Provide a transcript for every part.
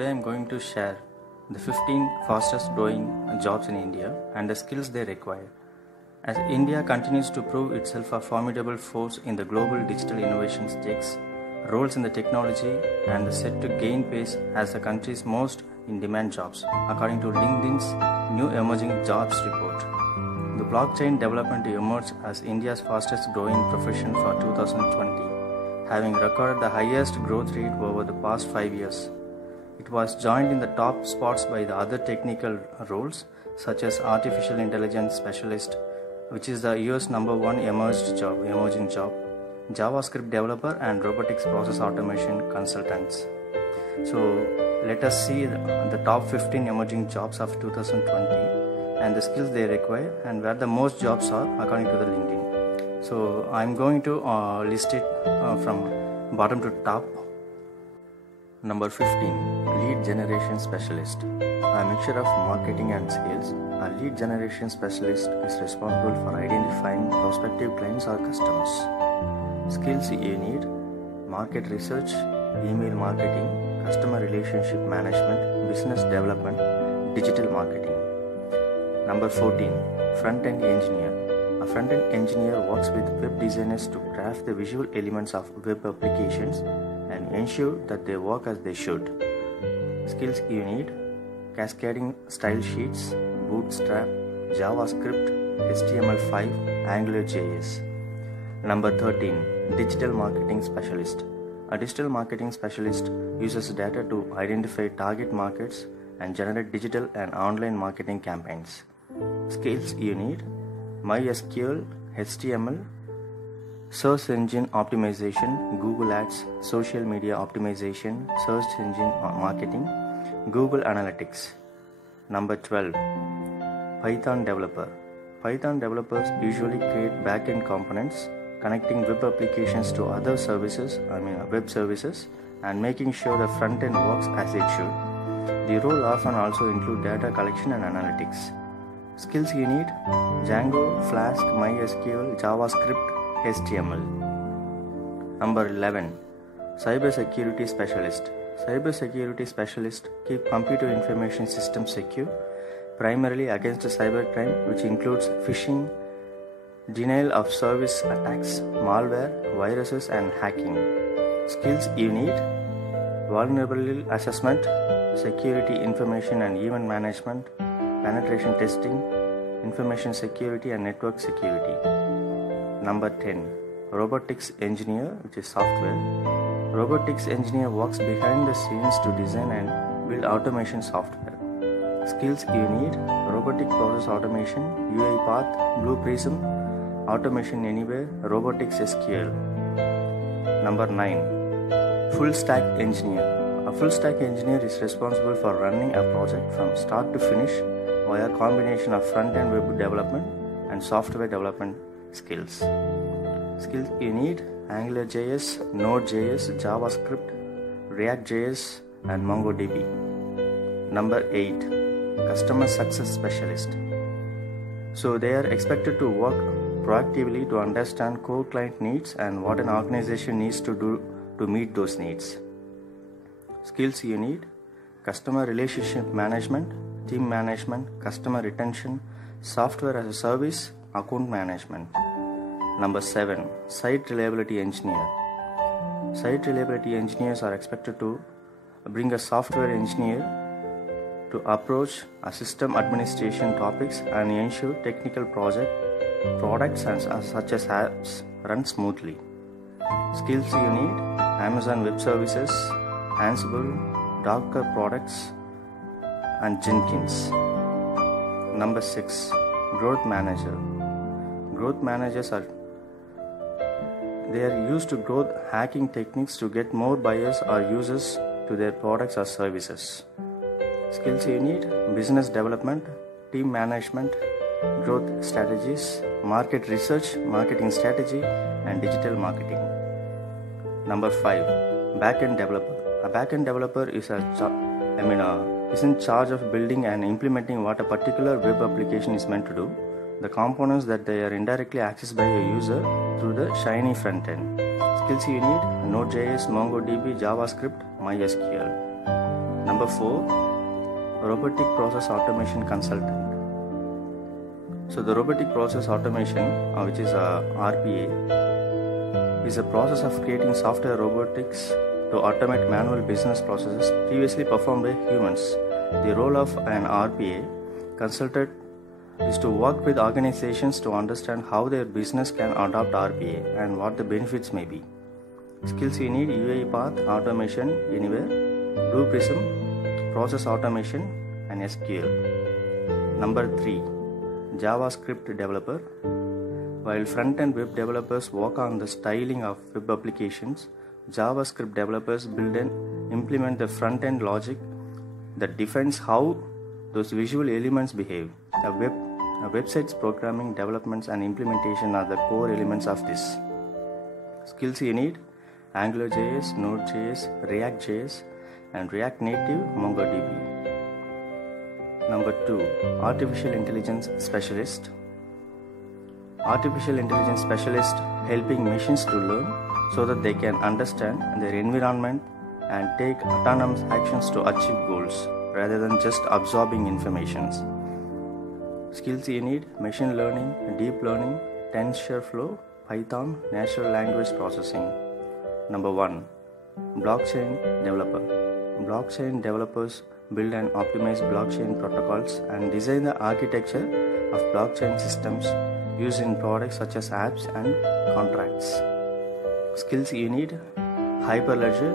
Today I am going to share the 15 fastest growing jobs in India and the skills they require. As India continues to prove itself a formidable force in the global digital innovation stakes, roles in the technology and is set to gain pace as the country's most in-demand jobs, according to LinkedIn's new emerging jobs report. The blockchain development emerged as India's fastest growing profession for 2020, having recorded the highest growth rate over the past 5 years. It was joined in the top spots by the other technical roles such as artificial intelligence specialist, which is the year's #1 emerging job, JavaScript developer and robotics process automation consultants. So let us see the top 15 emerging jobs of 2020 and the skills they require and where the most jobs are according to the LinkedIn. So I'm going to list it from bottom to top. Number 15, Lead Generation Specialist. A mixture of marketing and sales, a lead generation specialist is responsible for identifying prospective clients or customers. Skills you need: market research, email marketing, customer relationship management, business development, digital marketing. Number 14, Front-end Engineer. A front-end engineer works with web designers to craft the visual elements of web applications and ensure that they work as they should. Skills you need: cascading style sheets, Bootstrap, JavaScript, HTML5, AngularJS. Number 13, Digital Marketing Specialist. A digital marketing specialist uses data to identify target markets and generate digital and online marketing campaigns. Skills you need: MySQL, HTML, search engine optimization, Google Ads, social media optimization, search engine marketing, Google Analytics. Number 12, Python developer. Python developers usually create back-end components connecting web applications to other web services and making sure the front end works as it should. The role often also include data collection and analytics. Skills you need: Django, Flask, MySQL, JavaScript, HTML. Number 11, Cybersecurity Specialist. Cybersecurity specialists keep computer information systems secure, primarily against cybercrime, which includes phishing, denial of service attacks, malware, viruses, and hacking. Skills you need: vulnerability assessment, security information and event management, penetration testing, information security and network security. Number 10, Robotics Engineer, which is software. Robotics engineer works behind the scenes to design and build automation software. Skills you need: robotic process automation, UiPath, Blue Prism, Automation Anywhere, Robotics SQL. Number 9, Full Stack Engineer. A full stack engineer is responsible for running a project from start to finish via a combination of front-end web development and software development skills. Skills you need: AngularJS, Node.js, JavaScript, React.js, and MongoDB. Number 8, Customer Success Specialist. So they are expected to work proactively to understand core client needs and what an organization needs to do to meet those needs. Skills you need: customer relationship management, team management, customer retention, software as a service, account management. Number 7, Site Reliability Engineer. Site reliability engineers are expected to bring a software engineer to approach a system administration topics and ensure technical products such as apps run smoothly. Skills you need: Amazon Web Services, Ansible, Docker products, and Jenkins. Number 6, Growth Manager. Growth managers are used to growth hacking techniques to get more buyers or users to their products or services. Skills you need: business development, team management, growth strategies, market research, marketing strategy, and digital marketing. Number 5, Backend Developer. A backend developer is in charge of building and implementing what a particular web application is meant to do, the components that they are indirectly accessed by a user through the shiny front end. Skills you need: Node.js, MongoDB, JavaScript, MySQL. Number 4, robotic process automation consultant. So the robotic process automation, which is RPA, is a process of creating software robotics to automate manual business processes previously performed by humans. The role of an RPA consultant is to work with organizations to understand how their business can adopt RPA and what the benefits may be. Skills you need: UiPath, Automation Anywhere, Blue Prism, Process Automation, and SQL. Number 3, JavaScript developer. While front-end web developers work on the styling of web applications, JavaScript developers build and implement the front-end logic that defines how those visual elements behave. A website's programming, developments, and implementation are the core elements of this. Skills you need: AngularJS, Node.js, React.js, and React Native MongoDB. Number 2, Artificial Intelligence Specialist. Artificial Intelligence Specialist helping machines to learn so that they can understand their environment and take autonomous actions to achieve goals rather than just absorbing information. Skills you need: machine learning, deep learning, TensorFlow, Python, natural language processing. Number 1, blockchain developer. Blockchain developers build and optimize blockchain protocols and design the architecture of blockchain systems used in products such as apps and contracts. Skills you need: Hyperledger,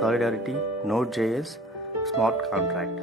Solidity, Node.js, Smart Contract.